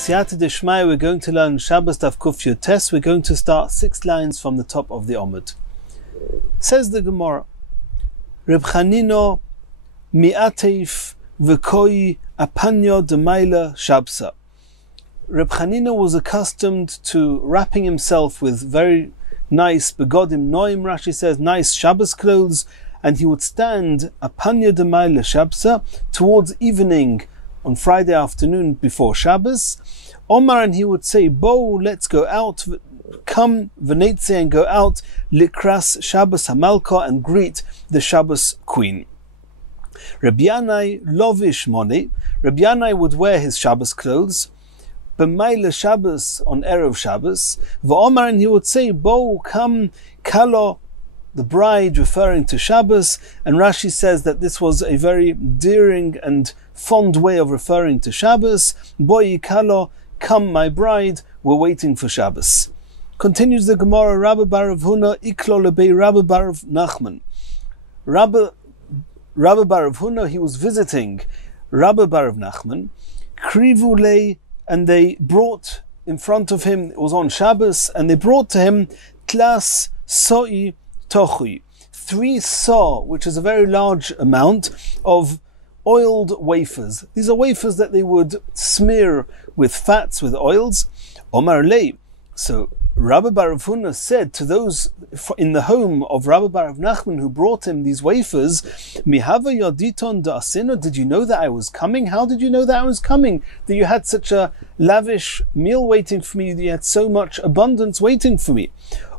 B'siyata Deshmaya, we're going to learn Shabbos Daf Kuf Yud Tes. We're going to start 6 lines from the top of the Omud. Says the Gemara, Reb Chanino mi'ateif v'koi apanyo d'mayla shabsa. Reb Chanino was accustomed to wrapping himself with very nice begodim noim, Rashi says, nice Shabbos clothes, and he would stand apanyo d'mayla shabsa towards evening on Friday afternoon before Shabbos. Omar, and he would say, Bo, let's go out, come v'netze, and go out likras Shabbos hamalka, and greet the Shabbos queen. Rabbi Yanai lovish moni, Rabbi Yanai would wear his Shabbos clothes, b'mayla Shabbos, on Erev Shabbos, v'omar, and he would say, Bo, come kalo, the bride, referring to Shabbos, and Rashi says that this was a very endearing and fond way of referring to Shabbos. Boi kalo, come my bride, we're waiting for Shabbos. Continues the Gemara, Rabbi bar Rav Huna iklo lebei Rabbi bar Rav Nachman. Rabbi bar Rav Huna, he was visiting Rabbi bar Rav Nachman, krivu lei, and they brought in front of him, it was on Shabbos, and they brought to him tlas soi tochui, 3 saw, which is a very large amount of oiled wafers. These are wafers that they would smear with fats, with oils. Omar lei. So Rabbi bar Rav Huna said to those in the home of Rabbi bar Rav Nachman who brought him these wafers, Mihava yoditon da'asino, did you know that I was coming? How did you know that I was coming? That you had such a lavish meal waiting for me, that you had so much abundance waiting for me.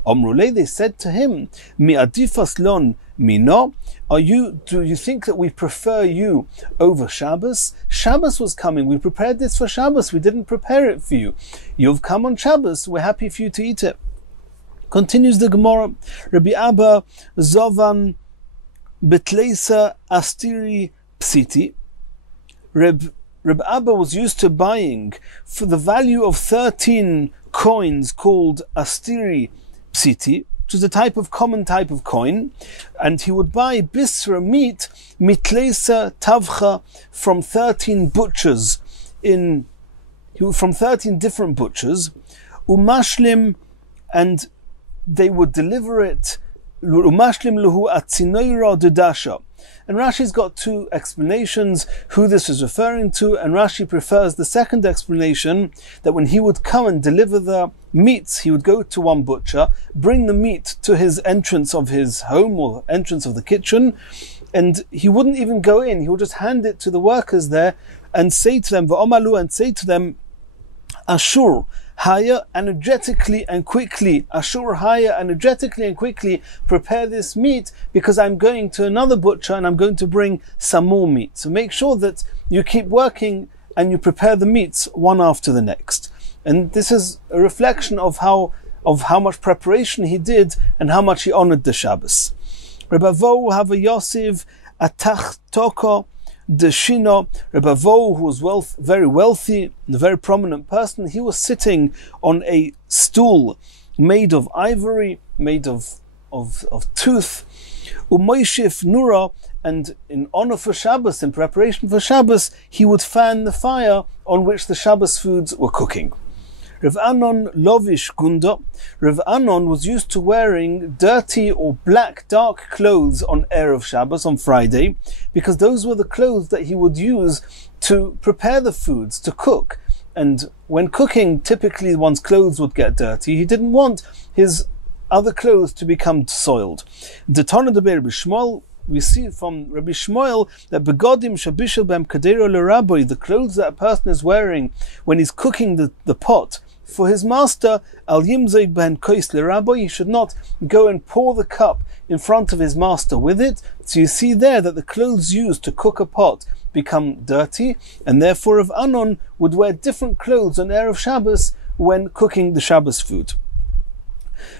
Omrulei, they said to him, Mi adifas lon mino, do you think that we prefer you over Shabbos? Shabbos was coming, we prepared this for Shabbos, we didn't prepare it for you. You've come on Shabbos, we're happy for you to eat it. Continues the Gemara, Rabbi Abba zovan betleisa astiri psiti. Reb Abba was used to buying for the value of 13 coins called astiri psiti, which is a common type of coin, and he would buy bisra meat, mitlesa tavcha, from 13 butchers, from 13 different butchers, umashlim, and they would deliver it, umashlim luhu atzinoira dudasha. And Rashi's got 2 explanations who this is referring to, and Rashi prefers the second explanation, that when he would come and deliver the meats, he would go to one butcher, bring the meat to his entrance of his home or entrance of the kitchen, and he wouldn't even go in, he would just hand it to the workers there and say to them, V'omalu, and say to them, Ashur, hire energetically and quickly, Ashur, hire energetically and quickly, prepare this meat, because I'm going to another butcher and I'm going to bring some more meat. So make sure that you keep working and you prepare the meats one after the next. And this is a reflection of how much preparation he did and how much he honored the Shabbos. Rebbe Vo Hava Yosef Atach Toko Deshino. Rebbe Vo, who was very wealthy, a very prominent person, he was sitting on a stool made of ivory, made of tooth. Umoishif Nura, and in honor for Shabbos, in preparation for Shabbos, he would fan the fire on which the Shabbos foods were cooking. Rav Anon lovish gunda. Rav Anon was used to wearing dirty or black, dark clothes on Erev Shabbos, on Friday, because those were the clothes that he would use to prepare the foods, to cook. And when cooking, typically one's clothes would get dirty. He didn't want his other clothes to become soiled. The Tana de Rabbi Shmuel, we see from Rabbi Shmuel that begodim shabishel bem kadero l'rabbi, the clothes that a person is wearing when he's cooking the pot for his master, al yimzeg ben kois l'rabbi, he should not go and pour the cup in front of his master with it. So you see there that the clothes used to cook a pot become dirty, and therefore Rav Anon would wear different clothes on Erev Shabbos when cooking the Shabbos food.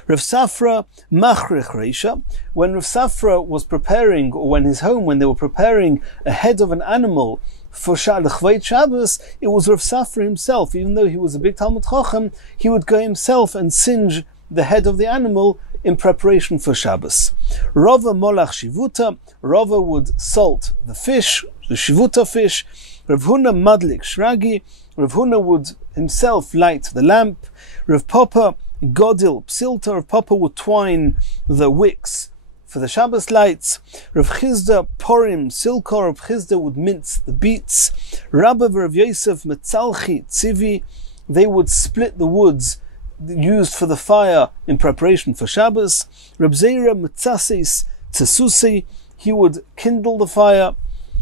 Rav Safra machrich reisha, when Rav Safra was preparing, or when they were preparing a head of an animal for L'chveit Shabbos, it was Rav Safra himself, even though he was a big Talmud Chacham, he would go himself and singe the head of the animal in preparation for Shabbos. Rava molach shivuta, Rava would salt the fish, the shivuta fish. Rav Huna madlik shragi, Rav Huna would himself light the lamp. Rav Papa Godil Psilta, Rav Papa would twine the wicks for the Shabbos lights. Rav Chizda Porim Silka, Rav Chizda would mince the beets. Rabba Rav Yosef Metzalchi Tzivi, they would split the woods used for the fire in preparation for Shabbos. Reb Zera Metzasis Tzesusi, he would kindle the fire.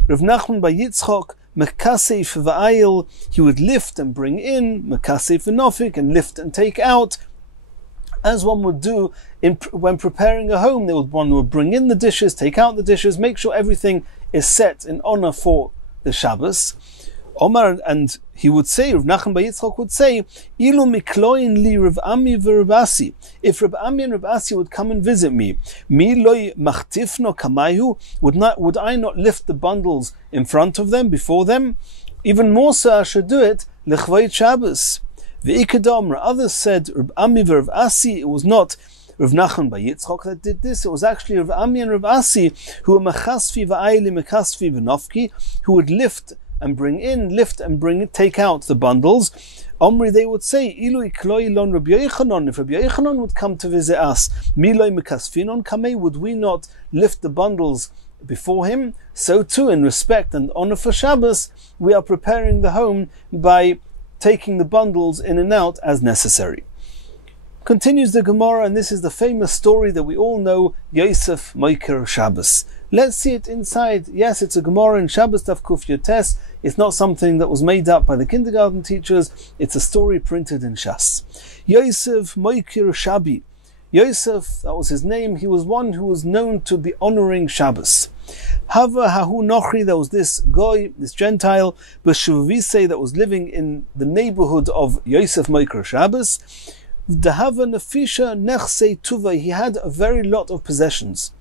Rav Nachman by Yitzchak Mekasef Va'ayil, he would lift and bring in, Mekasef V'nofik, and lift and take out, as one would do when preparing a home. One would bring in the dishes, take out the dishes, make sure everything is set in honor for the Shabbos. Omar, and he would say, Rav Nachman bar Yitzchak would say, Ilu mikloin li Rav Ami v'Rav Asi. If Rav Ami and Rav Asi would come and visit me, mi loy machtifno kamayu, would I not lift the bundles in front of them, before them? Even more so, I should do it lechvayit Shabbos. V'ikadam, others said Rav Ami v'Rav Asi. It was not Rav Nachman bar Yitzchak that did this. It was actually Rav Ami and Rav Asi who were mechasfi v'ayili mechasfi v'nofki, who would lift and bring in, lift and bring it, take out the bundles. Omri, they would say, Ilu ikloi lon Rabbi Yochanan, if Rabbi Yochanan would come to visit us, miloi mekasfinon kamei, would we not lift the bundles before him? So too, in respect and honor for Shabbos, we are preparing the home by taking the bundles in and out as necessary. Continues the Gemara, and this is the famous story that we all know, Yosef Moiker Shabbos. Let's see it inside. Yes, it's a Gemara in Shabbos Daf Kuf Yotes. It's not something that was made up by the kindergarten teachers. It's a story printed in Shas. Yosef Moiker Shabi. Yosef, that was his name. He was one who was known to be honoring Shabbos. Hava Hahu Nochri, there was this guy, this Gentile, B'Shuvise, that was living in the neighborhood of Yosef Moiker Shabbos. Dahava Nefisha Nechse Tuva, he had a very lot of possessions.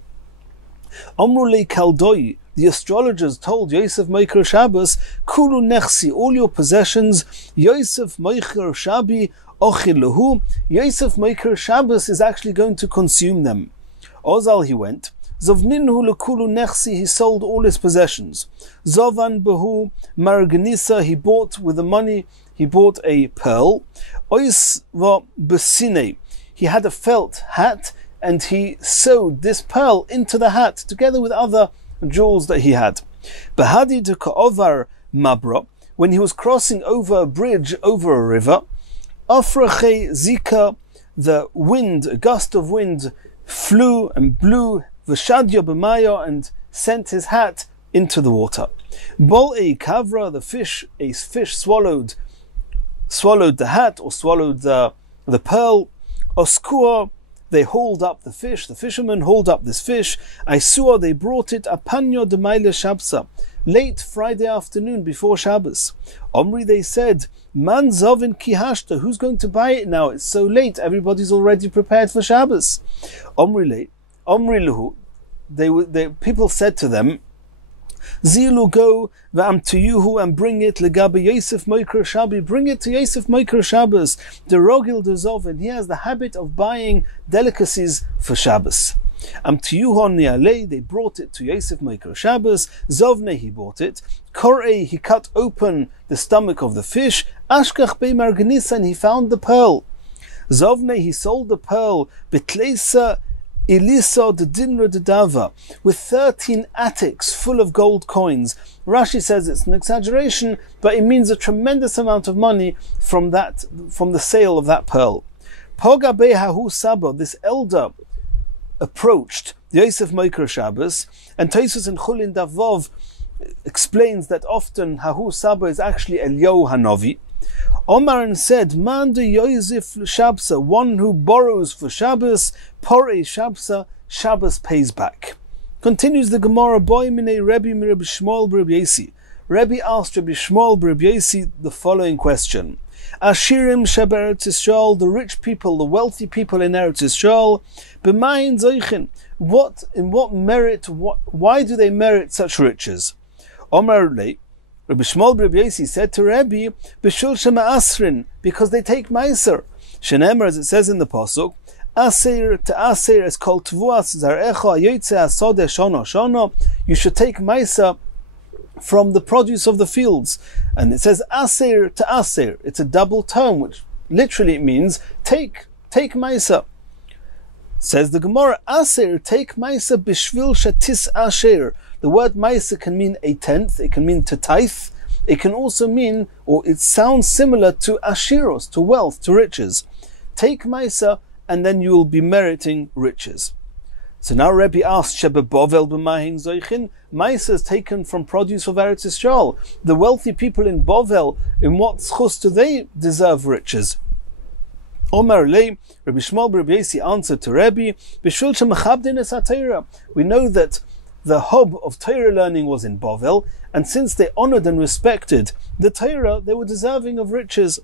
Omrulei Kaldoi, the astrologers told Yosef Moiker Shabbos, Kulu Nechsi, all your possessions, Yosef Moiker Shabi Ochilahu, Yosef Moiker Shabbos is actually going to consume them. Ozal, he went. Zovninhu lekulu Nechsi, he sold all his possessions. Zovan Behu Marganisa, he bought with the money, he bought a pearl. Ois va Besine, he had a felt hat, and he sewed this pearl into the hat together with other jewels that he had. Behadi de Ka'ovar Mabra, when he was crossing over a bridge over a river, Afrache Zika, the wind, a gust of wind, flew and blew Vashadya B'maya, and sent his hat into the water. Bol'ei Kavra, the fish, a fish swallowed the hat, or swallowed the pearl. Oskua, they hauled up the fish, the fishermen hauled up this fish. Aisua, they brought it apanyo de maile shabsa, late Friday afternoon before Shabbos. Omri, they said, Man zovin kihashta, who's going to buy it now? It's so late, everybody's already prepared for Shabbos. Omri luhu, people said to them, Zilu, go v'amtiyuhu, and bring it legabe Yosef Moiker Shabi, bring it to Yosef Moiker Shabbos. The Rogil Dezov, and he has the habit of buying delicacies for Shabbos. Amtiyuhu on ni'alei, they brought it to Yosef Moiker Shabbos. Zovne, he bought it. Korei, he cut open the stomach of the fish. Ashkach be marganisa, and he found the pearl. Zovne, he sold the pearl. Betlesa Elisa de Dinra de Dava, with 13 attics full of gold coins. Rashi says it's an exaggeration, but it means a tremendous amount of money from the sale of that pearl. Poga Behahu Saba, this elder, approached Yosef Moiker Shabbos, and Tosfos in Chulin Davov explains that often Hahu Saba is actually Elyo Hanovi. Omar, and said, Man de Yosef Shabsa, one who borrows for Shabbos, Porei Shabsa, Shabbos pays back. Continues the Gemara, Boy mine Rebbe Rebbe Shmuel Rebbe Yesi. Rebbe asked Rebbe Shmuel Rebbe Yesi the following question: Ashirim Sheb Eretz Yisrael, the rich people, the wealthy people in Eretz Yisrael, b'mayin zoichin, in what merit, why do they merit such riches? Omar lei, Rabbi Shmuel Rebbe Yesi said to Rebbe, B'shul shema asrin, because they take meiser. Shenemar, as it says in the pasuk, Aser to aser es kol tvuas zarecha yoytze asode shono shono. You should take meiser from the produce of the fields. And it says aser to aser. It's a double term, which literally means take maisa. Says the Gemara, aser, take maisa bishvil shatis asher. The word maisa can mean a tenth, it can mean to tithe, it can also mean, or it sounds similar to ashiros, to wealth, to riches. Take maisa, and then you will be meriting riches. So now Rebbe asked, Shebe Bovel b'mahin zoichin? Maisa is taken from produce of Eretz Yisrael. The wealthy people in Bovel, in what schus do they deserve riches? Omar lei, Rabbi Shmuel bar Rabbi Yosi answered to Rebbe, B'shul shemachabdin es haTorah. We know that the hub of Torah learning was in Bovel, and since they honored and respected the Torah, they were deserving of riches.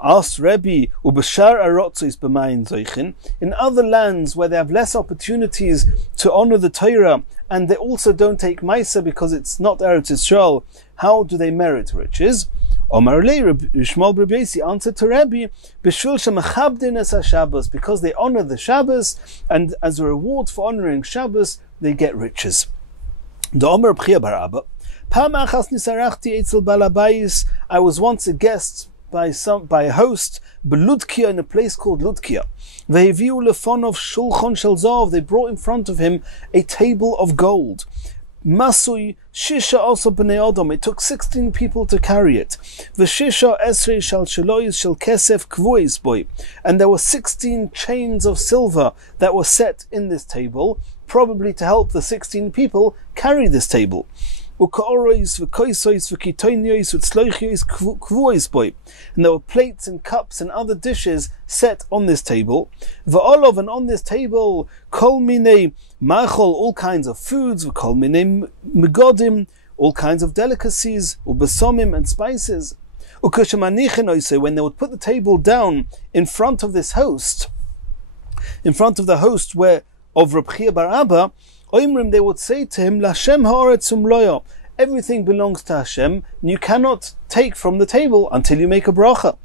Asked Rebbe, Ubashar arotzois b'mayin zoichin. In other lands where they have less opportunities to honor the Torah, and they also don't take Maisa because it's not Eretz Yisrael, how do they merit riches? Omar lei, Rabbi Shmuel bar Rabbi Yosi answered to Rebbe, B'shul shemachabdin es haShabbos, because they honor the Shabbos, and as a reward for honoring Shabbos, they get riches. The Omer B'chia bar Abba, Pam achas nisarachti etzel balabayis. I was once a guest by a host, Beludkia, in a place called Ludkia. Ve'heviu lefonov shulchan shel zav. They brought in front of him a table of gold. Masui shisha also b'nei adam. It took 16 people to carry it. V'shisha esrei shal shelois shel kesef kvuis boy. And there were 16 chains of silver that were set in this table, probably to help the 16 people carry this table. And there were plates and cups and other dishes set on this table. And on this table, all kinds of foods, all kinds of delicacies, and spices. When they would put the table down in front of this host, in front of the host of Reb Chia bar Abba, they would say to him, Lashem ha'aretz umloya. Everything belongs to Hashem, and you cannot take from the table until you make a bracha.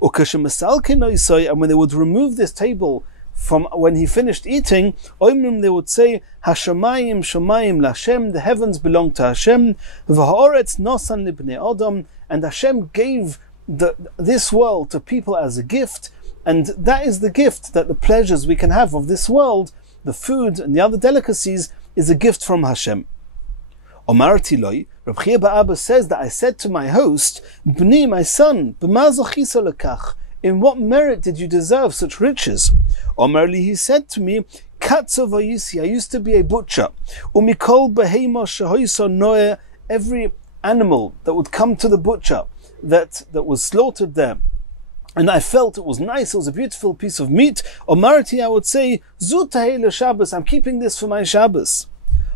And when they would remove this table from when he finished eating, they would say, Hashemayim shomayim Lashem, the heavens belong to Hashem, v'ha'aretz nosan libnei adam, and Hashem gave this world to people as a gift, and that is the gift, that the pleasures we can have of this world, the food and the other delicacies, is a gift from Hashem. Omar Tiloi, Reb Chia bar Abba says that I said to my host, Bni, my son, b'ma zochisa lekach? In what merit did you deserve such riches? Omar li, he said to me, Katzo vayisi, I used to be a butcher. Umikol behema shehoisa noeh, every animal that would come to the butcher, that was slaughtered there, and I felt it was nice, it was a beautiful piece of meat. Omarti, I would say, Zutahei Shabbos, I'm keeping this for my Shabbos.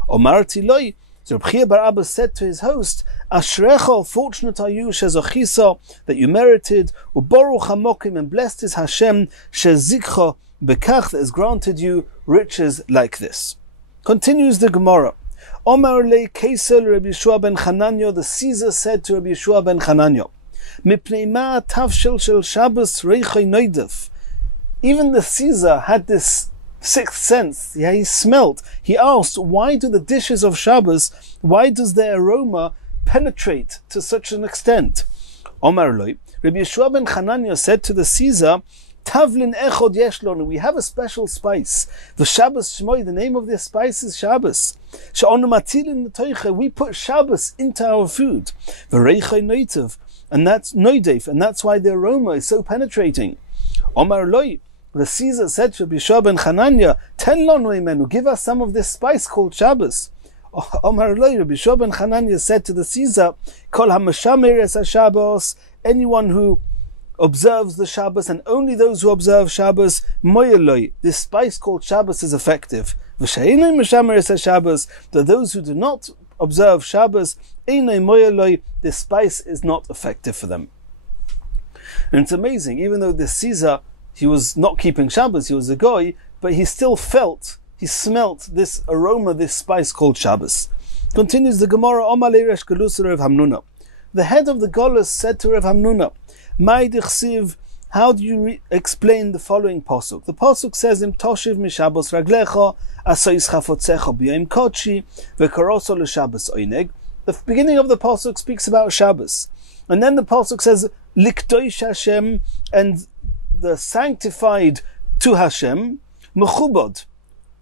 Omarti loi, so Reb Chia bar Abba said to his host, Ashrecha, fortunate are you, shezochisa, that you merited, ubaruch hamokim, and blessed is Hashem, shezikcha bekach, that has granted you riches like this. Continues the Gemara. Omar le Kaisel Rabbi Yeshua ben Chananya, the Caesar said to Rabbi Yeshua ben Chananya, even the Caesar had this sixth sense. Yeah, he smelt. He asked, why do the dishes of Shabbos, why does their aroma penetrate to such an extent? Omar loi, Rabbi Yeshua ben Chananya said to the Caesar, Tavlin echod yeshlon, we have a special spice. The Shabbos Shmoi, the name of this spice is Shabbos. She'onu matilin l'toiche, we put Shabbos into our food. V'reichai noitav, and that's noidef, and that's why the aroma is so penetrating. Omar loi, the Caesar said to Rabbi Yeshua ben Chananya, Ten lonu imenu, give us some of this spice called Shabbos. Omar loi, Rabbi Yeshua ben Chananya said to the Caesar, Kol hamashamer es haShabbos, anyone who observes the Shabbos, and only those who observe Shabbos, moyeloi, this spice called Shabbos is effective. V'sheinoi meshamer es haShabbos, that those who do not observe Shabbos, einoi moyeloi, this spice is not effective for them. And it's amazing, even though this Caesar, he was not keeping Shabbos, he was a goy, but he still he smelt this aroma, this spice called Shabbos. Continues the Gemara, Omar le Resh Galus Rav Hamnuna. The head of the Golus said to Rav Hamnuna, Mai dichsiv, how do you explain the following pasuk? The pasuk says, Im toshiv mishabos raglecha, asois chafotzecha b'yom kodshi, v'karoso l'shabbos oineg. The beginning of the pasuk speaks about Shabbos, and then the pasuk says likdosh Hashem, and the sanctified to Hashem, mechubad,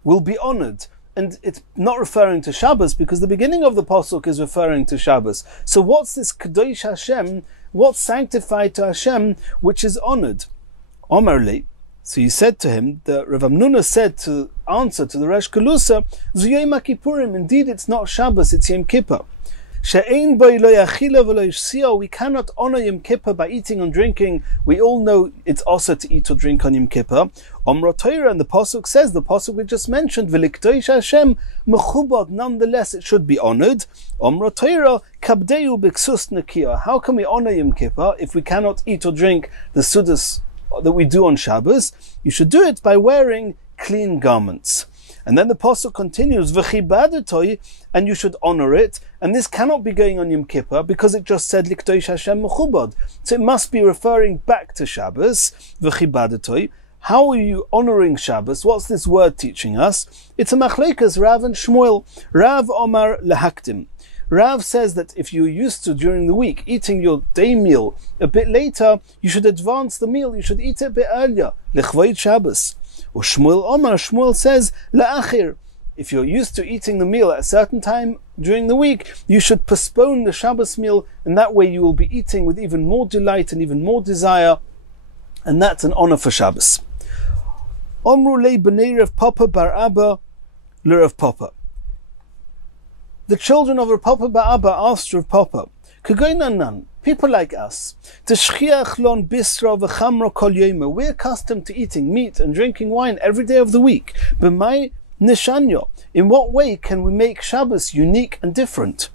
will be honored. And it's not referring to Shabbos because the beginning of the pasuk is referring to Shabbos. So what's this kadosh Hashem? What's sanctified to Hashem, which is honored? Omerli. So he said to him, the Rav Amnuna said to answer to the Resh Kalusa, Zu Yom Kippurim, indeed it's not Shabbos, it's Yom Kippur. She'ein boi lo yachila v'lo yishsio, we cannot honor Yom Kippur by eating and drinking. We all know it's also to eat or drink on Yom Kippur. Omra Torah, and the pasuk says, the pasuk we just mentioned, v'likdosh Hashem mechubad, nonetheless it should be honored. Omra Torah kabdeu b'ksus nakia. How can we honor Yom Kippur if we cannot eat or drink the sudas that we do on Shabbos? You should do it by wearing clean garments. And then the pasuk continues, v'chibadetoi, and you should honor it. And this cannot be going on Yom Kippur because it just said likdosh Hashem mechubad. So it must be referring back to Shabbos, v'chibadetoi. How are you honoring Shabbos? What's this word teaching us? It's a machlekas, Rav and Shmuel. Rav Omar lehaktim. Rav says that if you're used to, during the week, eating your day meal a bit later, you should advance the meal, you should eat it a bit earlier. Lechvoid Shabbos. Or Shmuel Omar, Shmuel says, la'achir. If you're used to eating the meal at a certain time during the week, you should postpone the Shabbos meal, and that way you will be eating with even more delight and even more desire, and that's an honor for Shabbos. Omru le b'nei Rav Papa bar Abba le Rav Papa. The children of Rav Papa bar Abba asked Rav Papa, Kagoinanan, people like us, Teshchiach lon bisra v'chamra kol yoma, we're accustomed to eating meat and drinking wine every day of the week. B'may nishanyo, in what way can we make Shabbos unique and different?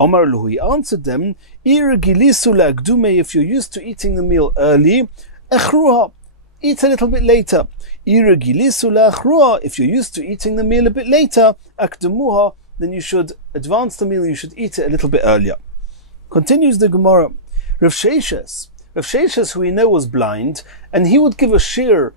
Omar Luhi answered them, Ira gilisu la'agdume, if you're used to eating the meal early, echruha, eat a little bit later. Ira gilisu la'achruha, if you're used to eating the meal a bit later, akdemuha, then you should advance the meal, you should eat it a little bit earlier. Continues the Gemara. Rav Sheshes, who we know was blind, and he would give a shir,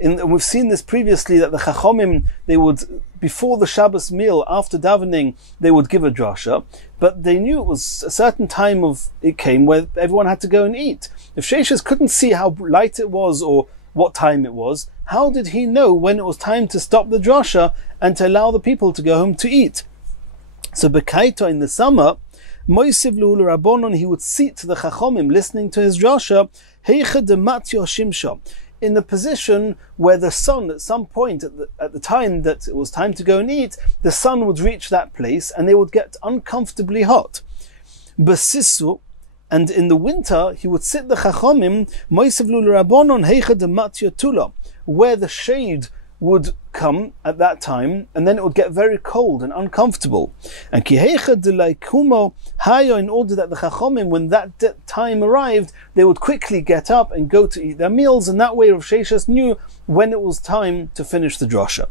and we've seen this previously, that the Chachomim, they would, before the Shabbos meal, after davening, they would give a drasha, but they knew it was a certain time of it came where everyone had to go and eat. If Sheshes couldn't see how light it was or what time it was, how did he know when it was time to stop the drasha and to allow the people to go home to eat? So Bekaito, in the summer, Moisiv Lu'ul Rabbonon, he would sit to the Chachomim listening to his drasha, Heicha de Matyo Shimsha, in the position where the sun, at some point at the time that it was time to go and eat, the sun would reach that place and they would get uncomfortably hot. Basisu, and in the winter he would sit the Chachomim, Moisiv Lu'ul Rabbonon, Heicha de Matyo Tula, where the shade would come at that time, and then it would get very cold and uncomfortable. And Kihecha de Laikumo Hayo, in order that the Chachomim, when that time arrived, they would quickly get up and go to eat their meals, and that way Rav Sheshes knew when it was time to finish the drasha.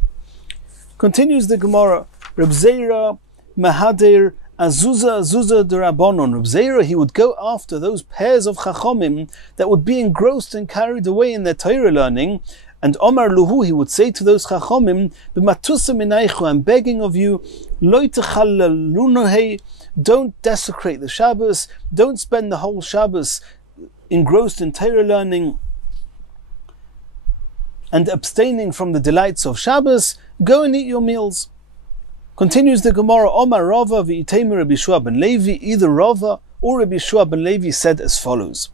Continues the Gemara, Reb Zeira Mahadir Azuza de Rabbonon. Reb Zeira, he would go after those pairs of Chachomim that would be engrossed and carried away in their Torah learning. And Omar Luhu, he would say to those Chachomim, B'matusa minaychu, I'm begging of you, Lo techalalunohei, don't desecrate the Shabbos, don't spend the whole Shabbos engrossed in Torah learning and abstaining from the delights of Shabbos, go and eat your meals. Continues the Gemara, Omar Rava v'iteimer Rabbi Yeshua ben Levi, either Rava or Rabbi Yeshua ben Levi said as follows,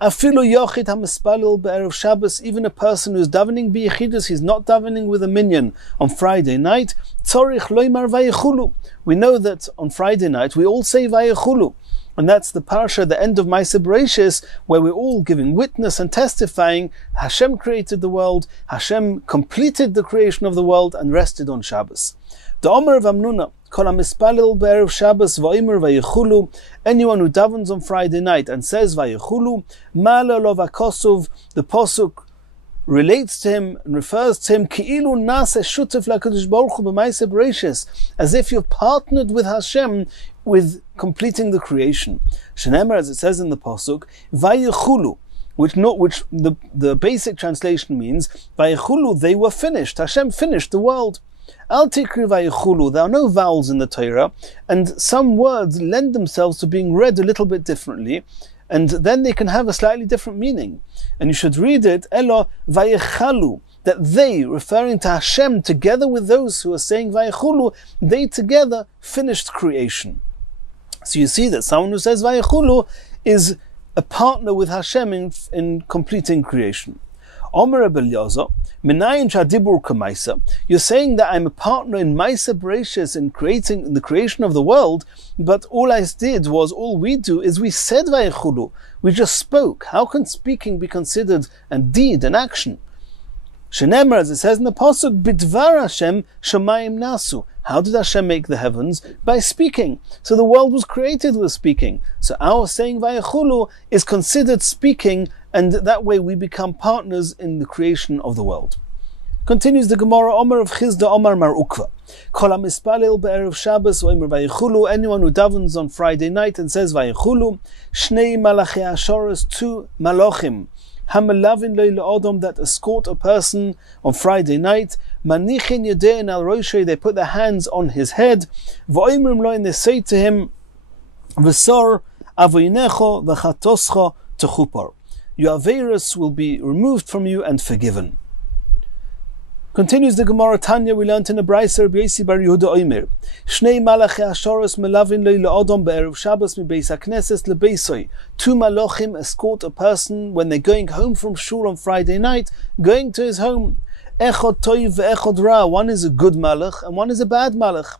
Afilu yochid hamispalil be'erev Shabbos, even a person who's davening b'yechidus, he's not davening with a minyan on Friday night, tzorich loymar vayechulu. We know that on Friday night we all say vayechulu, and that's the parasha, the end of Ma'aseh Bereishis, where we're all giving witness and testifying Hashem created the world, Hashem completed the creation of the world and rested on Shabbos. The Omer of Amnuna, Kol hamispalil be'erev Shabbos v'omer vayechulu, anyone who davens on Friday night and says vayechulu, ma'ala lo v'kosov, the posuk relates to him and refers to him, ki'ilu nase shutef lakadosh baruch hu b'ma'aseh bereishis, as if you've partnered with Hashem with completing the creation. Shenemar, as it says in the posuk, vayechulu, which the basic translation means vayechulu, they were finished. Hashem finished the world. Al tikri vayechulu, there are no vowels in the Torah, and some words lend themselves to being read a little bit differently, and then they can have a slightly different meaning. And you should read it, Elo vayechalu, that they, referring to Hashem, together with those who are saying vayechulu, they together finished creation. So you see that someone who says vayechulu is a partner with Hashem in completing creation. Omer Abelyazo, Minayin Shadibur Kamaisa, you're saying that I'm a partner in Maisa Bereshis in the creation of the world, but all we do is we said vayechulu, we just spoke. How can speaking be considered a deed, an action? Shenemar, as it says in the Pasuk, Bidvar Hashem Shamayim Nasu. How did Hashem make the heavens? By speaking. So the world was created with speaking. So our saying vayechulu is considered speaking, and that way we become partners in the creation of the world. Continues the Gemara, Omer of Chizda Omar Mar Ukva. Kol hamispalel be'erev Shabbos omer vayechulu, anyone who davens on Friday night and says vayechulu, Shnei malachei ashoros, 2 malachim, Hamalavin loy le'odom, that escort a person on Friday night, Manichin yadein al roshei, they put their hands on his head, V'oimrim lo, and they say to him, V'sor avoinecho v'chatoscho techupar, your aveirus will be removed from you and forgiven. Continues the Gemara, Tanya, we learned in a Brayser, Rabbi Yosi bar Yehuda Omer, Shnei malachei ashoros melavin lo le'odom be'erev Shabbos mi beis hakneses lebeisoi. 2 malachim escort a person when they're going home from shul on Friday night, going to his home. Echod toiv ve'echod ra, one is a good malach and one is a bad malach.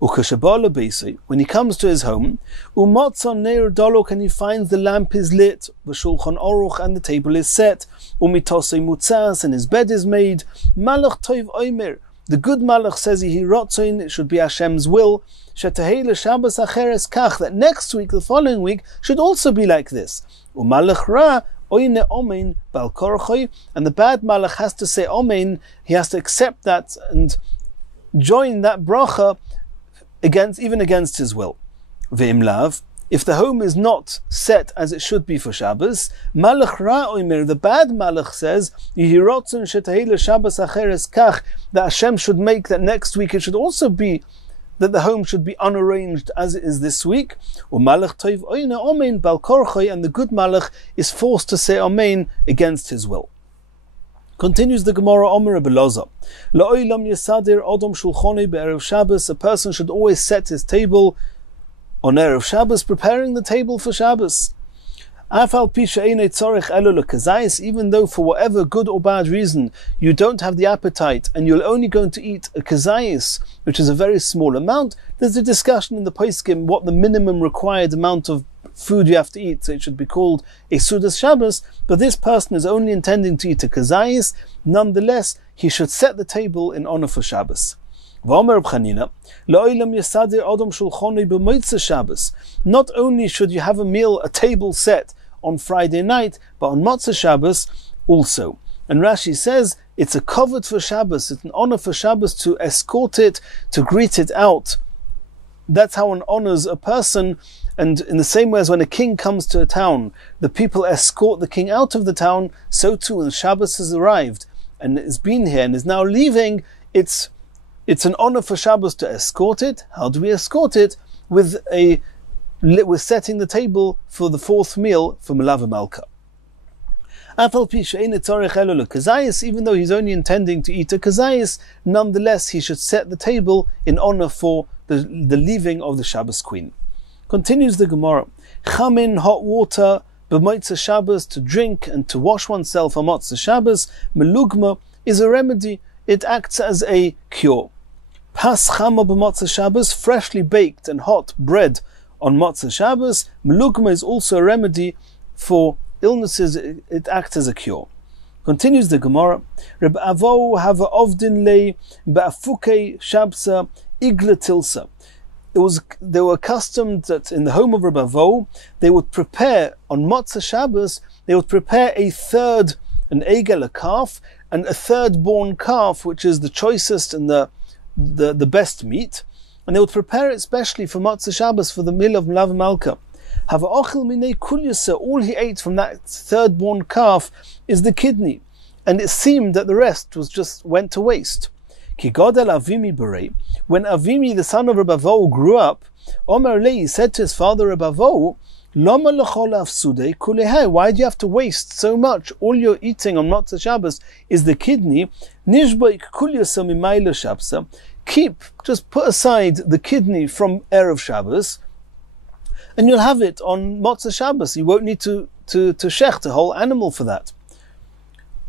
When he comes to his home, umotzon neir dolok, and he finds the lamp is lit, v'shulchan aruch, and the table is set, umitosei mutzas, and his bed is made. Malach toiv oimer, the good malach says he rotzoin, it should be Hashem's will, shetahei l'shabbos acheres kach, that next week, the following week, should also be like this. Umalach ra oine omein bal korchoi, and the bad malach has to say omein, he has to accept that and join that bracha even against his will. Ve'im lav, if the home is not set as it should be for Shabbos, malach ra oimer, the bad malach says, yihirotzon shetahei l'shabbos acheres kach, that Hashem should make that next week it should also be that the home should be unarranged as it is this week. Umalach toiv oine omein bal korchoi, and the good malach is forced to say amen against his will. Continues the Gemara, Omer Abelazar, La'olam yesadir odom shulchonei be'erev Shabbos, a person should always set his table on Erev Shabbos, preparing the table for Shabbos. Afal pi she'einei tzorech elo lekazayis, even though for whatever good or bad reason you don't have the appetite and you're only going to eat a kazayis, which is a very small amount, there's a discussion in the poskim what the minimum required amount of food you have to eat, so it should be called a Sudas Shabbos, but this person is only intending to eat a kazayis, nonetheless, he should set the table in honor for Shabbos. Not only should you have a meal, a table set on Friday night, but on Motzei Shabbos also. And Rashi says, it's a covet for Shabbos, it's an honor for Shabbos to escort it, to greet it out. That's how one honors a person. And in the same way as when a king comes to a town, the people escort the king out of the town, so too when Shabbos has arrived and has been here and is now leaving, it's an honor for Shabbos to escort it. How do we escort it? With setting the table for the 4th meal for Melava Malka. Even though he's only intending to eat a kazayis, nonetheless he should set the table in honor for the leaving of the Shabbos queen. Continues the Gemara, Chamin, hot water, b'motzei Shabbos, to drink and to wash oneself on Motzei Shabbos, melugma, is a remedy, it acts as a cure. Pas chama b'motzei Shabbos, freshly baked and hot bread on Motzei Shabbos, melugma is also a remedy for illnesses, it acts as a cure. Continues the Gemara, Reb Avo hava ovdin lei ba'afukei shabsa igla tilsa. They were accustomed that in the home of Reb Avo, they would prepare on Motzei Shabbos, they would prepare an egel, a calf, and a third-born calf, which is the choicest and the best meat, and they would prepare it specially for Motzei Shabbos, for the meal of Melava Malka. Hava ochel minei kulyasa, all he ate from that third-born calf is the kidney, and it seemed that the rest went to waste. Ki godel Avimi berei. When Avimi, the son of Rabbi Avohu, grew up, Omer Lei said to his father Rabbi Avohu, Lama l'chol afsudei kulehai. Why do you have to waste so much? All you're eating on Motzei Shabbos is the kidney. Nishbaik kulyasa mimayla shabsa. Just put aside the kidney from Erev Shabbos, and you'll have it on Motzei Shabbos. You won't need to shecht a whole animal for that.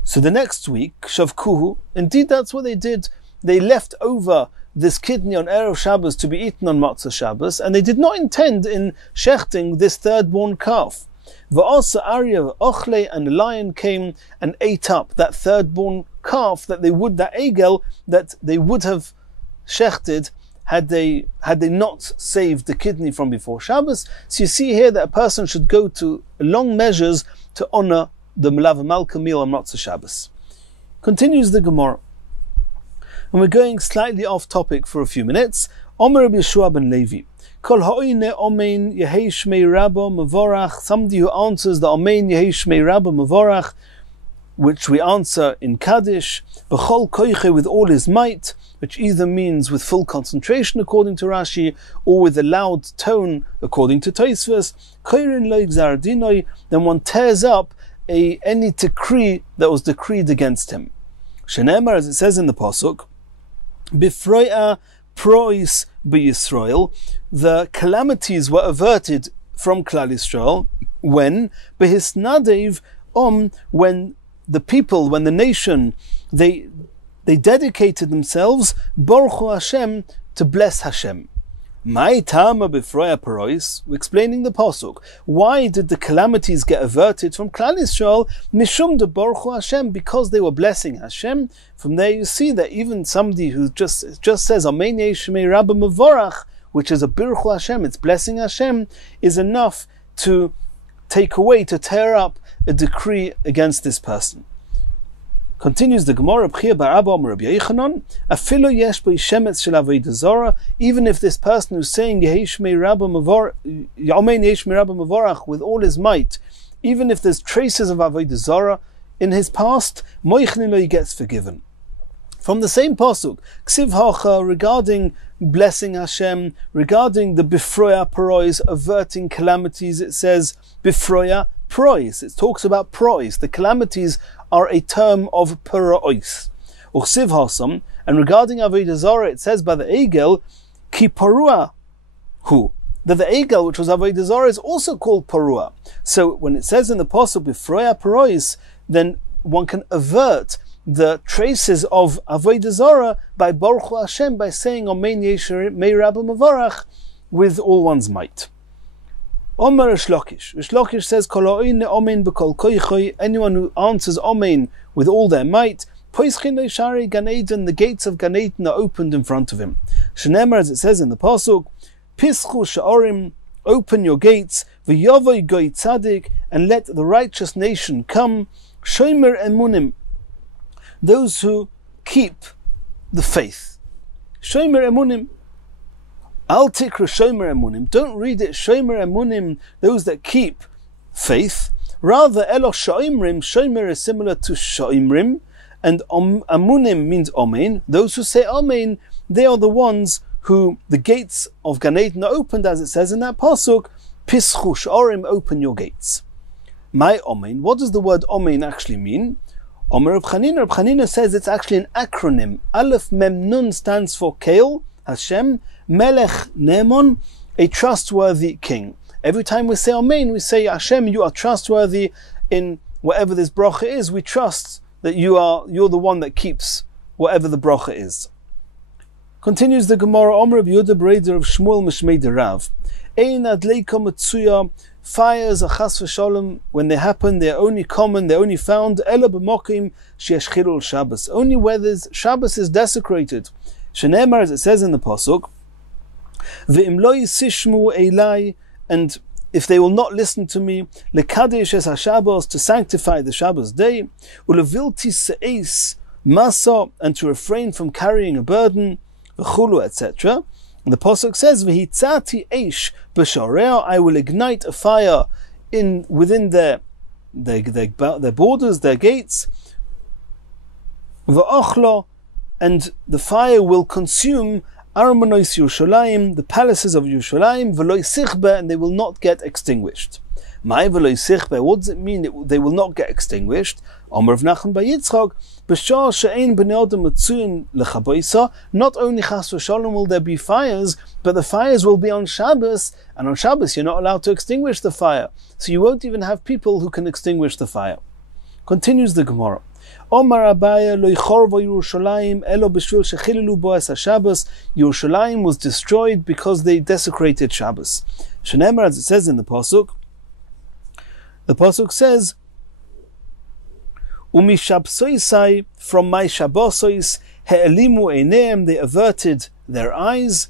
So the next week, Shavkuhu, indeed that's what they did. They left over this kidney on Erev Shabbos to be eaten on Motzei Shabbos, and they did not intend in shechting this third-born calf. Va'asa Arya Ochle, and the lion came and ate up that third-born calf that egel that they would have shechted had they not saved the kidney from before Shabbos. So you see here that a person should go to long measures to honor the Melava Malka meal on Motzei Shabbos. Continues the Gemara. And we're going slightly off topic for a few minutes. Omer Rabbi Yeshua ben Levi. Kol ha'oine omein yehei shmei rabba mevorach. Somebody who answers the omein yehei shmei rabba mevorach, which we answer in Kaddish, b'chol koiche, with all his might, which either means with full concentration according to Rashi, or with a loud tone according to Tosfos, koirin lo yigzar dinoi, then one tears up any decree that was decreed against him. Shenemar, as it says in the Pasuk, Bifroya prois b'Yisrael, the calamities were averted from Klal Yisrael when Behisnadev when the people, when the nation, they dedicated themselves Baruch Hashem, to bless Hashem. My tama b'froya parois, we're explaining the pasuk. Why did the calamities get averted from Klal Yisrael? Mishum de Baruch Hashem, because they were blessing Hashem. From there you see that even somebody who just says Amen Yeshmei Rabba Mevorach, which is a Baruch Hashem, it's blessing Hashem, is enough to take away, to tear up a decree against this person. Continues the Gemara, even if this person who's saying with all his might, even if there's traces of Avodah Zarah in his past, he gets forgiven. From the same pasuk, Ksiv Hacha, regarding blessing Hashem, regarding the Bifroya Parois, averting calamities, it says Bifroya Prois. It talks about prois. The calamities are a term of parois. Uchsiv Hasam, and regarding Avodah Zarah, it says by the Egel, Ki Parua Hu, that the Egel, which was Avodah Zarah, is also called Parua. So when it says in the pasuk Bifroya Parois, then one can avert the traces of Avodah Zarah by Baruch Hashem, by saying Amen Yeshmei Rabba Mevorach with all one's might. Omer Shlokish says, anyone who answers Amen with all their might, the gates of Gan Eden are opened in front of him. Shenemar, as it says in the pasuk, Pischu Sha'orim, open your gates, v'yavoy goy tzadik, and let the righteous nation come, Shomer emunim, those who keep the faith. Shomer emunim. Al tikra shomer emunim. Don't read it shomer emunim, those that keep faith. Rather, elo shoimrim. Shomer is similar to shoimrim, and amunim means amen. Those who say amen, they are the ones who the gates of Gan Eden are opened, as it says in that pasuk. Pischu shorim, open your gates. My amen. What does the word amen actually mean? Omer Reb Chanina says it's actually an acronym. Aleph Mem Nun stands for Kael, Hashem, Melech Nemon, a trustworthy king. Every time we say Amen, we say Hashem, you are trustworthy in whatever this bracha is. We trust that you're the one that keeps whatever the bracha is. Continues the Gemara, Omer Reb Yehuda Breder of Shmuel Mishmei Derav. Ein adleika matzuya, fires achas v'sholem, when they happen, they're only common, they're only found ela b'mokim sheyesh chilul Shabbos, only where Shabbos is desecrated. Shenemar, as it says in the pasuk, v'im lo yisishmu elai, and if they will not listen to me, lekadesh es haShabbos, to sanctify the Shabbos day, ulevilti se'es masa, and to refrain from carrying a burden, v'chulu, etc. And the pasuk says, "V'hitzati eish b'sharei," I will ignite a fire within their borders, their gates. V'ochlo, and the fire will consume Armonos Yerushalayim, the palaces of Yerushalayim, v'lo sichbe, and they will not get extinguished. Mai v'lo sichbe, what does it mean they will not get extinguished? Omer v'nachon by Yitzchak, b'shar she'ein b'nei adam matzuin lechaboisa, not only chas v'shalom will there be fires, but the fires will be on Shabbos, and on Shabbos you're not allowed to extinguish the fire. So you won't even have people who can extinguish the fire. Continues the Gemara. Omar Abaya lo yichorvo Yerushalayim elo b'shvil shechililu bo es haShabbos. Yerushalayim was destroyed because they desecrated Shabbos. Shenemar, as it says in the pasuk says, Umishabsoisai, from my Shabbosos, he'elimu eineim, they averted their eyes.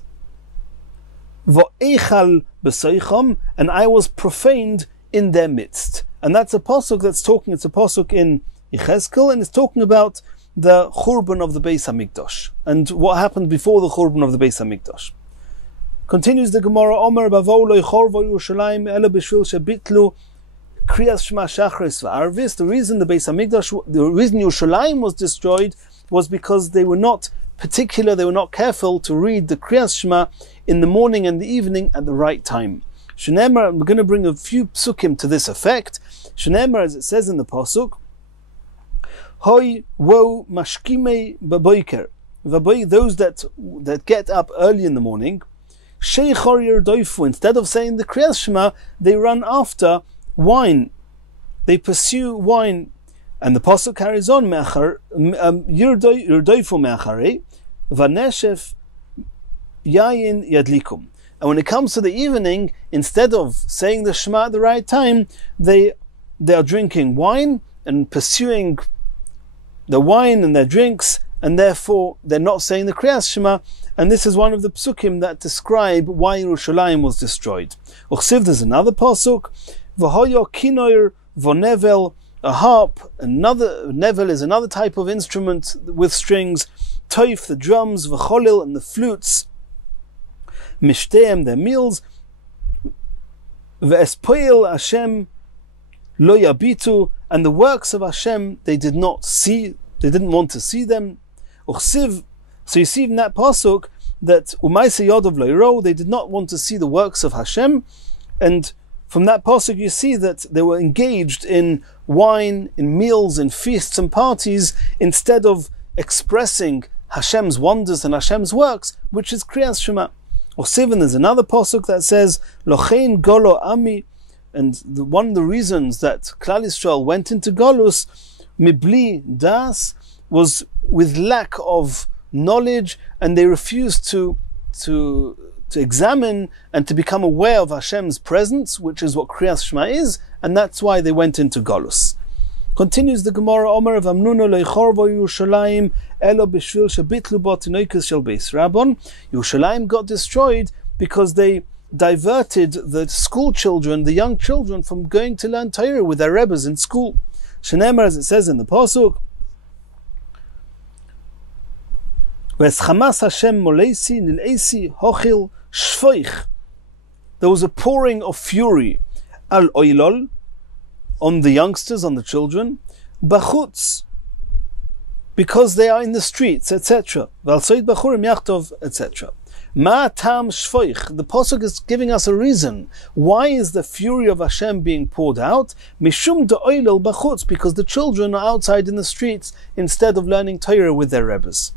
Vo'eichal b'soichom, and I was profaned in their midst. And that's a pasuk that's talking, it's a pasuk in Yechezkel, and it's talking about the Churban of the Beis HaMikdash, and what happened before the Churban of the Beis HaMikdash. Continues the Gemara, Omer bavo lo yichorvo Yerushalayim ela b'shvil shebitlu Kriyas Shema Shachris v'Arvis. The reason the Beis HaMikdash, the reason Yerushalayim was destroyed was because they were not particular, they were not careful to read the Kriyas Shema in the morning and the evening at the right time. Shenemar, we're going to bring a few psukim to this effect. Shenemar, as it says in the pasuk, Hoi wo mashkimei baboiker, those that get up early in the morning, sheichor yerdoifu, instead of saying the Kriyas Shema, they run after wine, they pursue wine, and the pasuk carries on, yerdoifu me'achare vaneshef yayin yadlikum. And when it comes to the evening, instead of saying the Shema at the right time, they are drinking wine and pursuing the wine and their drinks, and therefore they're not saying the Kriyas Shema. And this is one of the psukim that describe why Yerushalayim was destroyed. Uchsiv, there's another pasuk, v'hoyo kinoir v'nevel, a harp, another nevel is another type of instrument with strings, toif, the drums, v'cholil, and the flutes, mishteim, their meals, v'espoil Hashem lo yabitu, and the works of Hashem they did not see, they didn't want to see them. Uchsiv, so you see in that pasuk that umayse yodov lo yiro, they did not want to see the works of Hashem, and from that pasuk you see that they were engaged in wine, in meals, in feasts and parties, instead of expressing Hashem's wonders and Hashem's works, which is Kriyas Shema. Or Sivan, there's another pasuk that says, Lochein golo ami, and one of the reasons that Klal Yisrael went into Golus, mibli das, was with lack of knowledge, and they refused to examine and to become aware of Hashem's presence, which is what Kriyas Shema is, and that's why they went into Golus. Continues the Gemara, Omer of Amnuna lo yichorvo Yerushalayim elo b'shvil shebitlu bo tinoikus shel beis Rabbon. Yerushalayim got destroyed because they diverted the school children, the young children, from going to learn Torah with their rebbes in school. Shenemar, as it says in the pasuk, V'eschamas Hashem moleisi nil'esi hochil shfoich. There was a pouring of fury al oilol, on the youngsters, on the children, bachutz, because they are in the streets, etc. V'alsoid bachurim yachtov, etc. Ma tam shfoich. The pasuk is giving us a reason. Why is the fury of Hashem being poured out? Mishum de'oilol bachutz, because the children are outside in the streets instead of learning Torah with their rebbes.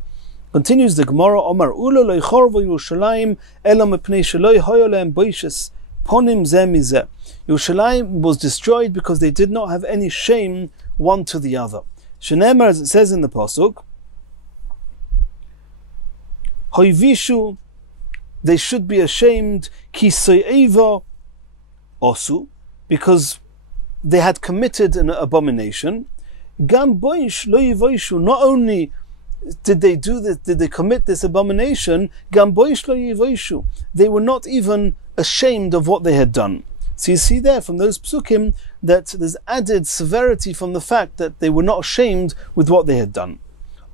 Continues the Gemara, Omar ulo lo yichorvo Yerushalayim elo mepnei shelo hoyo lehem boishes ponim zeh mizeh. Yerushalayim was destroyed because they did not have any shame one to the other. Shenemar, as it says in the pasuk, hoivishu, they should be ashamed, ki so'eva osu, because they had committed an abomination. Gam boish lo yivoishu, not only did they do this, did they commit this abomination, gam boish lo yivoishu, they were not even ashamed of what they had done. So you see there from those psukim that there's added severity from the fact that they were not ashamed with what they had done.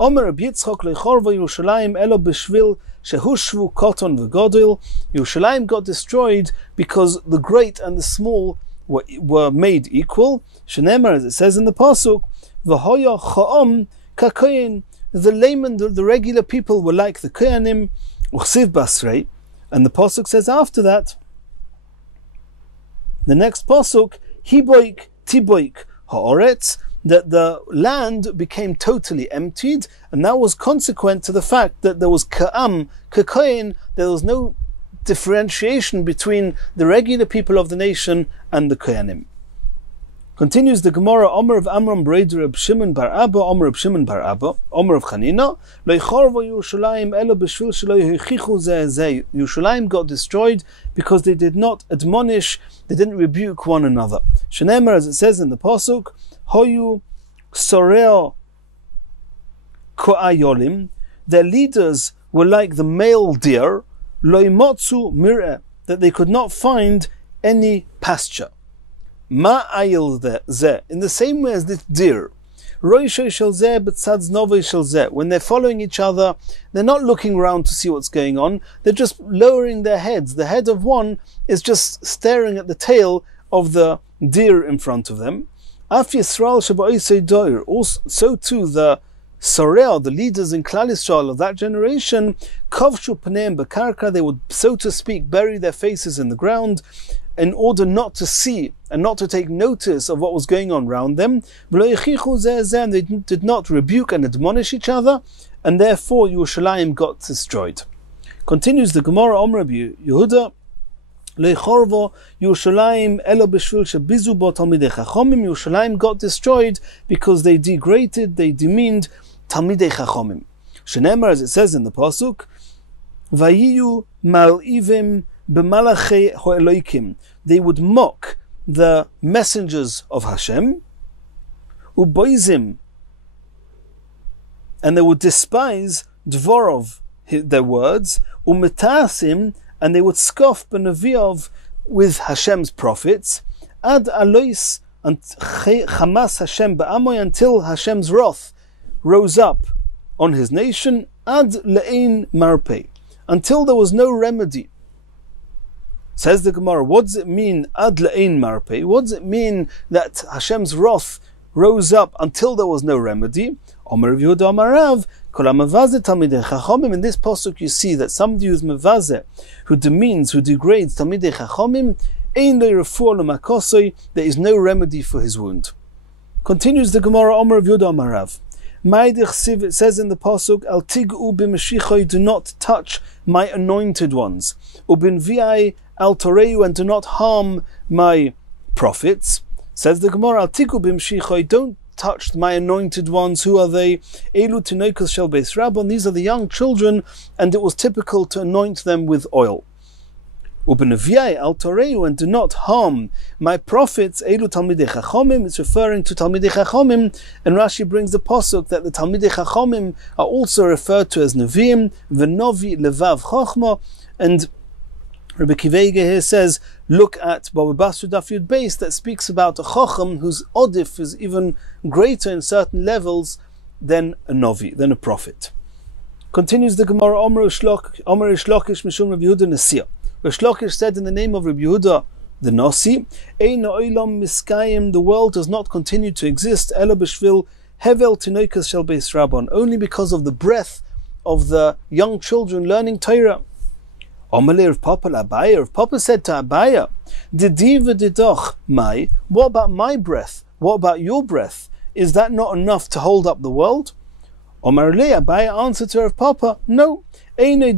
Omer Reb Yitzchak lechorva Yerushalayim elo b'shvil shehushvu koton v'godil. Yerushalayim got destroyed because the great and the small were made equal. Shenemar, as it says in the pasuk, v'hoya cha'om kakoyin the laymen, the regular people, were like the Kohanim, Uchsiv Basrei, and the Pasuk says after that, the next Pasuk, Hiboik Tiboik Ha'oretz, that the land became totally emptied, and that was consequent to the fact that there was Ka'am, Ka'koyin, there was no differentiation between the regular people of the nation and the Kohanim. Continues the Gemara, Omer of Amram Breder of Shimon bar Abba, Omer of Shimon bar Abba, Omer of Chanina, Leichorvo Yerushalayim elo b'shvil shelo yechichu zeh zeh. Yerushalayim got destroyed because they did not admonish, they didn't rebuke one another. Shenemar, as it says in the Pasuk, Hoyu soreo ko'ayolim, their leaders were like the male deer, loimotzu mir'eh, that they could not find any pasture. Ma ayil zeh, in the same way as this deer. Roisho shel zeh b'tzad znovei shel zeh. When they're following each other, they're not looking around to see what's going on. They're just lowering their heads. The head of one is just staring at the tail of the deer in front of them. Af Yisrael sheba'isei doir. Also, so too the Sorel, the leaders in Klal Yisrael of that generation, kovshu paneim b'karka, they would, so to speak, bury their faces in the ground, in order not to see and not to take notice of what was going on around them. They did not rebuke and admonish each other, and therefore Yerushalayim got destroyed. Continues the Gemara, Omer Yehuda, Yerushalayim elo b'shvil shebizu bo talmidei chachomim. Yerushalayim got destroyed because they degraded, they demeaned talmidei chachomim. Shenemar, as it says in the pasuk, vayiyu mal'ivim b'malachei ho'eloikim. They would mock the messengers of Hashem, uboizim, and they would despise dvorov, their words, umetasim, and they would scoff b'neviov, with Hashem's prophets, ad alois and chamas Hashem ba'amoy, until Hashem's wrath rose up on his nation, ad le'ein marpei, until there was no remedy. Says the Gemara, what does it mean, ad le'ein marpei? What does it mean that Hashem's wrath rose up until there was no remedy? Omer Yehuda Omer Rav, kol ha'mavazeh talmidei chachomim. In this pasuk you see that somebody who's mavazeh, who demeans, who degrades talmidei chachomim, ein lo refuah l'makosoi, there is no remedy for his wound. Continues the Gemara, Omer Yehuda Omer Rav, it says in the pasuk, al tig'u b'mashichoi, do not touch my anointed ones, ubin vi'ai al toreu, and do not harm my prophets. Says the Gemara, al tig'u b'mashichoi, don't touch my anointed ones. Who are they? Elu tinoikos shel beis rabban, these are the young children, and it was typical to anoint them with oil. Ubeneviai al toreu, and do not harm my prophets. Elu talmidei chachomim, it's referring to talmidei chachomim, and Rashi brings the pasuk that the talmidei chachomim are also referred to as neviim, v'novi levav chochma, and Rabbi Kivega here says, look at Baba Basra Daf Yud Beis, that speaks about a chacham whose odif is even greater in certain levels than a novi, than a prophet. Continues the Gemara, Omer Ishlokish Mishum Rabbi Yehuda Nasiya. Ishlokish said in the name of Rabbi Yehuda the Nasi, Ein ha'olam miskayim, the world does not continue to exist, elo b'shvil hevel tinoikas shel beis rabban, only because of the breath of the young children learning Torah. Omer of Papa Abaya, if Papa said to Abaya, Didiva didoch mai, what about my breath? What about your breath? Is that not enough to hold up the world? Omer le, Abaya answered to Rav Papa, no. We're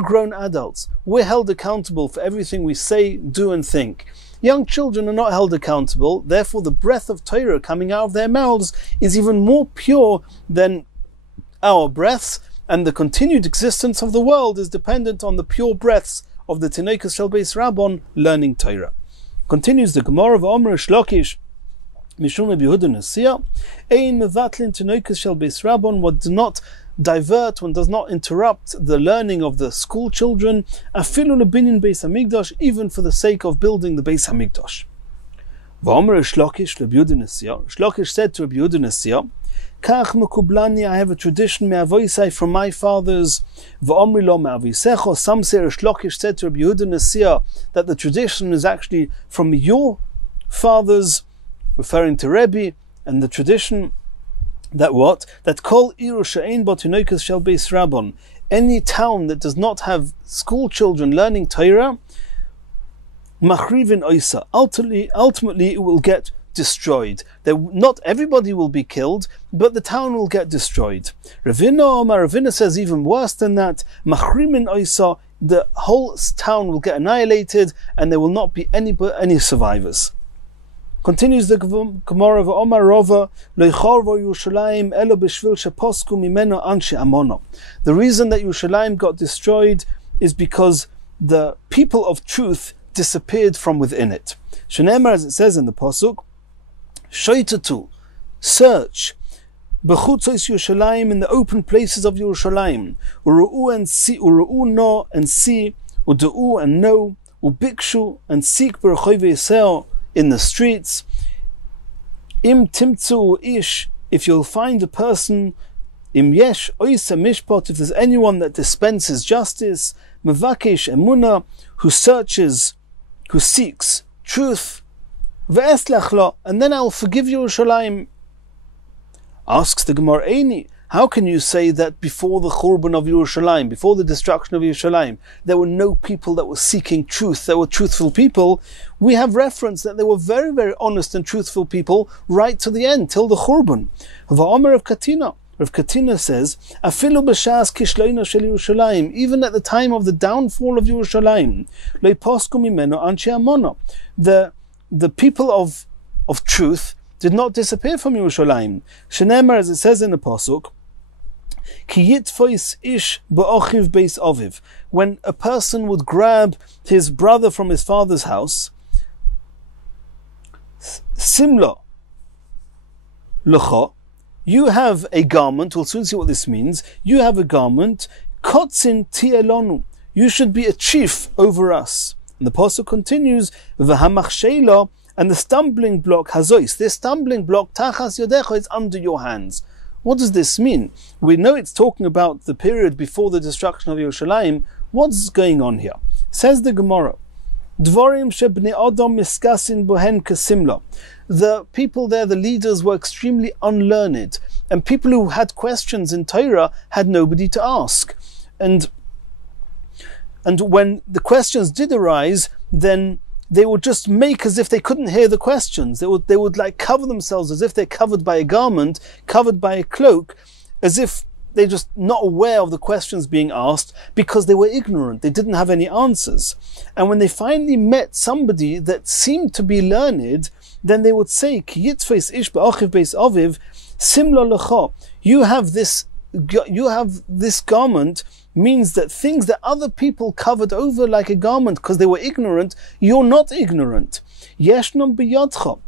grown adults. We're held accountable for everything we say, do and think. Young children are not held accountable, therefore the breath of Torah coming out of their mouths is even more pure than our breaths, and the continued existence of the world is dependent on the pure breaths of the Tinoikas Shel Beis Rabban learning Torah. Continues the Gemara of Omer Shlokish, Mishum Rabbi Yehuda Nasiya, Ein mevatlin Tinoikas Shel Beis Rabban, one does not divert, one does not interrupt the learning of the school children, afilu lebinin Beis Hamikdash, even for the sake of building the Beis Hamikdash. V'Omer Shlokish Rabbi Yehuda Nasiya, Shlokish said to Rabbi Yehuda Nasiya, Kach mekublani, I have a tradition me'avoisai from my fathers. V'omri lo me'avisecho. Some say Shlokish said to Rabbi Yehuda Nasiya that the tradition is actually from your fathers, referring to Rebbe, and the tradition that what? That kol iru she'ein bo tinokas shel beis rabon. Any town that does not have school children learning Torah, machrivin oisa. Ultimately it will get destroyed. Not everybody will be killed, but the town will get destroyed. Ravina says even worse than that. Machrimin oisa. The whole town will get annihilated, and there will not be any survivors. Continues the Gemara of Omar Rova, Leichorvo Yerushalayim elo b'shvil sheposku mimeno anshe amono. The reason that Yerushalayim got destroyed is because the people of truth disappeared from within it. Shenemar, as it says in the Pasuk, Shoitatu, search, Bechutzos Yerushalayim, in the open places of Yerushalayim, Uru'u and see, Uru'u no and see, Udu'u and know, Ubikshu and seek B'rechoy Yisrael, in the streets. Im timtzu ish, if you'll find a person, im yesh oisa mishpat, if there's anyone that dispenses justice, mevakesh emuna, who searches, who seeks truth, ve'eslach lo, and then I'll forgive Yerushalayim. Asks the Gemara, Eini, how can you say that before the Churban of Yerushalayim, before the destruction of Yerushalayim, there were no people that were seeking truth, there were truthful people? We have reference that there were very, very honest and truthful people right to the end, till the Churban. Va'omer of Katina. Rav Katina says, Afilu b'shas kishloina shel Yerushalayim, even at the time of the downfall of Yerushalayim, lo posku mimeno anshe amono. The people of truth did not disappear from Yerushalayim. Shenemar, as it says in the Pasuk, Ki yitfois ish ba'ochiv beis aviv. When a person would grab his brother from his father's house, simlo l'cho, you have a garment, we'll soon see what this means, you have a garment, kotzin tielonu, you should be a chief over us. And the Pasuk continues, v'hamachshelo, and the stumbling block, hazois, this stumbling block, tachas yodecho, is under your hands. What does this mean? We know it's talking about the period before the destruction of Yerushalayim. What's going on here? Says the Gemara, Dvorim shebnei Adam miskasin bohen kasimla. The people there, the leaders, were extremely unlearned, and people who had questions in Torah had nobody to ask. And when the questions did arise, then they would just make as if they couldn't hear the questions. They would like cover themselves as if they're covered by a garment, covered by a cloak, as if they're just not aware of the questions being asked because they were ignorant. They didn't have any answers. And when they finally met somebody that seemed to be learned, then they would say, Ki yitzfeis ish ba'achiv beis aviv, simla lecha. You have this garment, means that things that other people covered over like a garment because they were ignorant, you're not ignorant. Yeshnam biyadcha.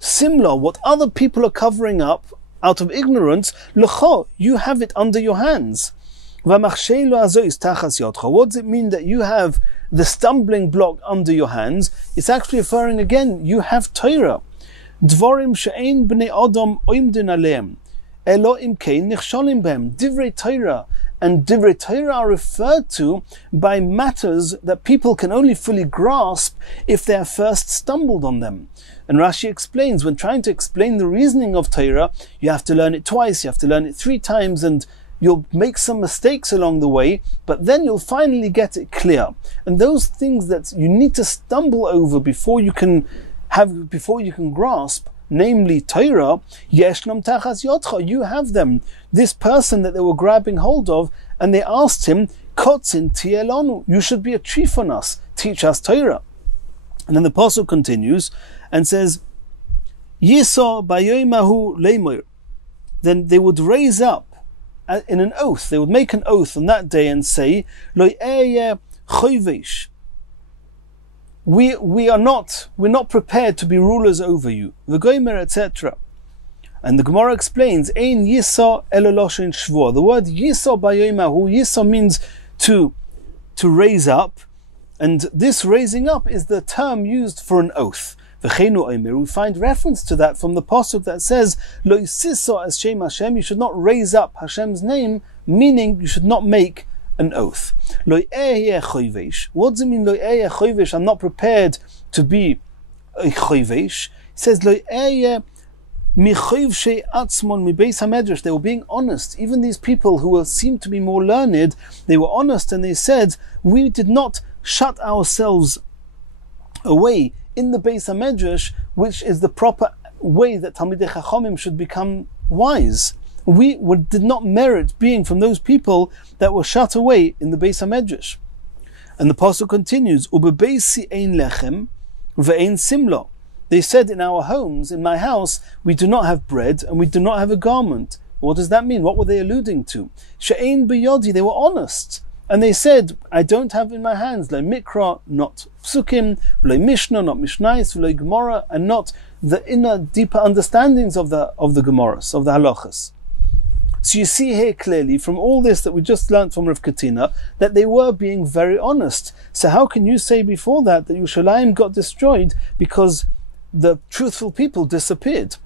Simla, what other people are covering up out of ignorance, lecha, you have it under your hands. V'machshelo azois tachas yadcha. What does it mean that you have the stumbling block under your hands? It's actually referring again, you have Torah. Dvorim she'ein bnei Adam oimdin aleim. Elo imkein nichsholim behem. Divrei Torah. And Divrei Torah are referred to by matters that people can only fully grasp if they have first stumbled on them. And Rashi explains, when trying to explain the reasoning of Torah, you have to learn it twice, you have to learn it 3 times, and you'll make some mistakes along the way, but then you'll finally get it clear. And those things that you need to stumble over before you can grasp, namely Torah, yeshnam tachas yodcha, you have them. This person that they were grabbing hold of, and they asked him, kotzin tielonu, you should be a chief on us, teach us Torah. And then the Pasuk continues and says, Yisa bayomahu leimor. Then they would raise up in an oath, they would make an oath on that day and say, Lo eye chovesh. We're not prepared to be rulers over you. V'goymer, etc. And the Gemara explains, Ein yisa eloloshin shvor. The word yisa bayomahu, yisa means to raise up, and this raising up is the term used for an oath. V'cheinu omer, we find reference to that from the pasuk that says, Lo yisiso as Shem Hashem, you should not raise up Hashem's name, meaning you should not make an oath. Lo ehyeh chovesh. What does it mean, lo ehyeh chovesh? I'm not prepared to be a chovesh. It says, lo ehyeh Michayvshei atzmon mi beis hamedrash. They were being honest. Even these people who seemed to be more learned, they were honest, and they said, we did not shut ourselves away in the Beis HaMedrash, which is the proper way that Talmidei Chachamim should become wise. We did not merit being from those people that were shut away in the Beis HaMedrash. And the Pasuk continues, Ubebeisi ein lechem ve'ein simlo. They said, in our homes, in my house, we do not have bread and we do not have a garment. What does that mean? What were they alluding to? She'ein biyodi, they were honest. And they said, I don't have in my hands, lo mikra, not psukim, lo mishnah, not mishnais, lo gemara, and not the inner, deeper understandings of the gemaras, of the halachas. So you see here clearly from all this that we just learnt from Rav Katina, that they were being very honest. So how can you say before that Yerushalayim got destroyed because the truthful people disappeared?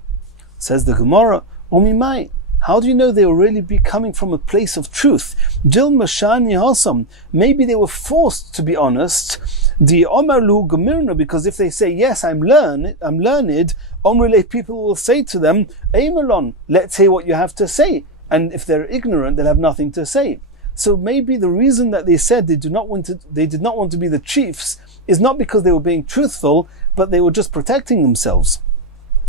Says the Gemara, Omimai. How do you know they were really coming from a place of truth? Jil Mashani Hasam. Maybe they were forced to be honest. The Omarlu Gemirna, because if they say, yes, I'm learned, Omrile people will say to them, Eimelon, let's hear what you have to say. And if they're ignorant, they'll have nothing to say. So maybe the reason that they said they did not want to be the chiefs is not because they were being truthful, but they were just protecting themselves.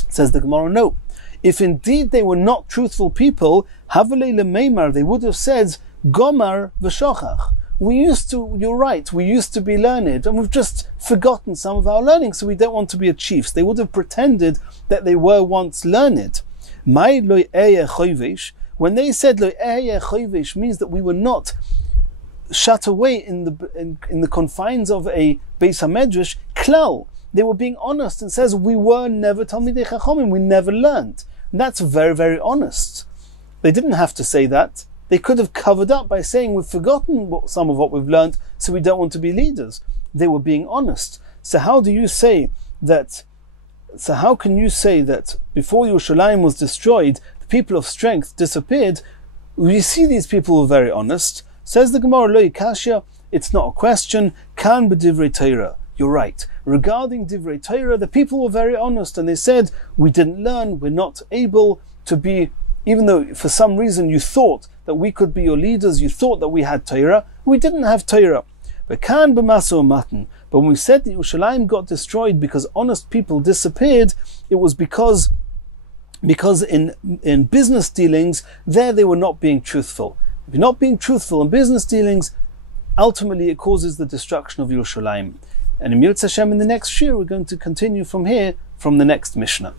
Says the Gemara, no. If indeed they were not truthful people, Havalei lemeimar, they would have said, Gomar v'shochach. You're right, we used to be learned, and we've just forgotten some of our learning, so we don't want to be a chiefs. They would have pretended that they were once learned. Mai lo eye choyvesh. When they said lo eye choyvesh means that we were not shut away in the confines of a Beis HaMedrash, klal. They were being honest and says, we were never Talmidei Chachamim, we never learned. And that's very, very honest. They didn't have to say that. They could have covered up by saying, we've forgotten some of what we've learned, so we don't want to be leaders. They were being honest. So how can you say that before Yerushalayim was destroyed, the people of strength disappeared? We see these people were very honest. Says the Gemara, Lo Yikashya, it's not a question. Kan b'divrei Torah. You're right. Regarding Divrei Torah, the people were very honest and they said, we didn't learn, we're not able to be, even though for some reason you thought that we could be your leaders, you thought that we had Torah, we didn't have Torah. But when we said that Yerushalayim got destroyed because honest people disappeared, it was because in business dealings, there they were not being truthful. If you're not being truthful in business dealings, ultimately it causes the destruction of Yerushalayim. And in Yirtzeh Hashem, in the next shiur, we're going to continue from here, from the next Mishnah.